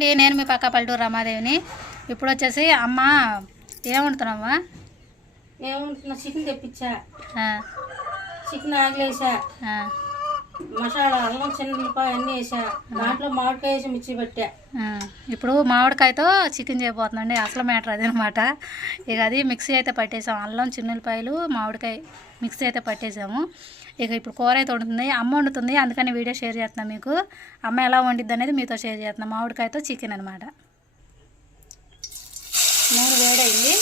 నేను మీ పక్క పల్లెటూరు రమాదేవిని. ఇప్పుడు వచ్చేసి అమ్మ ఏం వండుతున్నావా? ఏముంటున్నా, చికెన్ తెప్పించా. చికెన్ ఆగలేసా, మసాలా అల్లం చిన్నపాయ అన్నీ వేసా, దాంట్లో మామిడికాయ వేసి మిర్చి పెట్టా. ఇప్పుడు మామిడికాయతో చికెన్ చేయబోతుందండి. అసలు మ్యాటర్ అదనమాట. ఇక అది మిక్సీ అయితే పట్టేసాము. అల్లం చిన్నపాయలు మామిడికాయ మిక్సీ అయితే పట్టేసాము. ఇక ఇప్పుడు కూర అయితే వండుతుంది, అమ్మ వండుతుంది. అందుకని వీడియో షేర్ చేస్తున్నాను మీకు. అమ్మ ఎలా వండిద్ది అనేది మీతో షేర్ చేస్తున్నాను. మామిడికాయతో చికెన్ అనమాట. నూనె వేడైంది.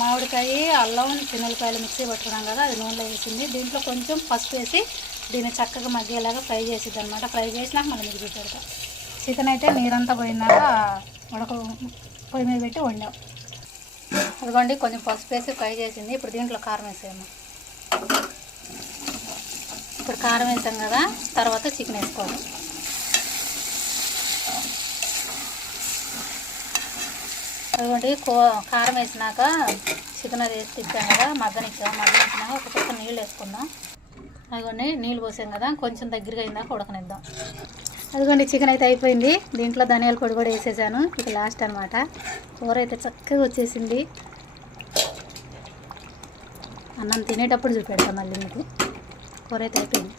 మామిడికాయ అల్లం చిన్నపాయలు మిక్సీ పట్టుకున్నాం కదా, అది నూనెలో వేసింది. దీంట్లో కొంచెం పసుపు వేసి దీన్ని చక్కగా మగ్గేలాగా ఫ్రై చేసిద్ది అనమాట. ఫ్రై చేసినాక మళ్ళీ మిగిలి పెడతాం. చికెన్ అయితే నీరంతా పోయినాక పొయ్యి మీద పెట్టి వండాం. అదిగోండి, కొంచెం పసుపు వేసి ఫ్రై చేసింది. ఇప్పుడు దీంట్లో కారం వేసాము. ఇప్పుడు కారం వేసాం కదా, తర్వాత చికెన్ వేసుకోవాలి. అదిగోండి, కారం వేసినాక చికెన్ అది వేసి తిప్పాం కదా, మగ్గనిచ్చినాక ఒక పక్క నీళ్ళు వేసుకుందాం. అదిగోండి, నీళ్ళు పోసాం కదా, కొంచెం దగ్గరగా అయిందాక ఉడకనిద్దాం. అదిగోండి, చికెన్ అయితే అయిపోయింది. దీంట్లో ధనియాల పొడి కూడా వేసేసాను. ఇక లాస్ట్ అనమాట. కూర అయితే చక్కగా వచ్చేసింది. అన్నం తినేటప్పుడు చూపెడతాం మళ్ళీ మీకు. కూర అయితే అయిపోయింది.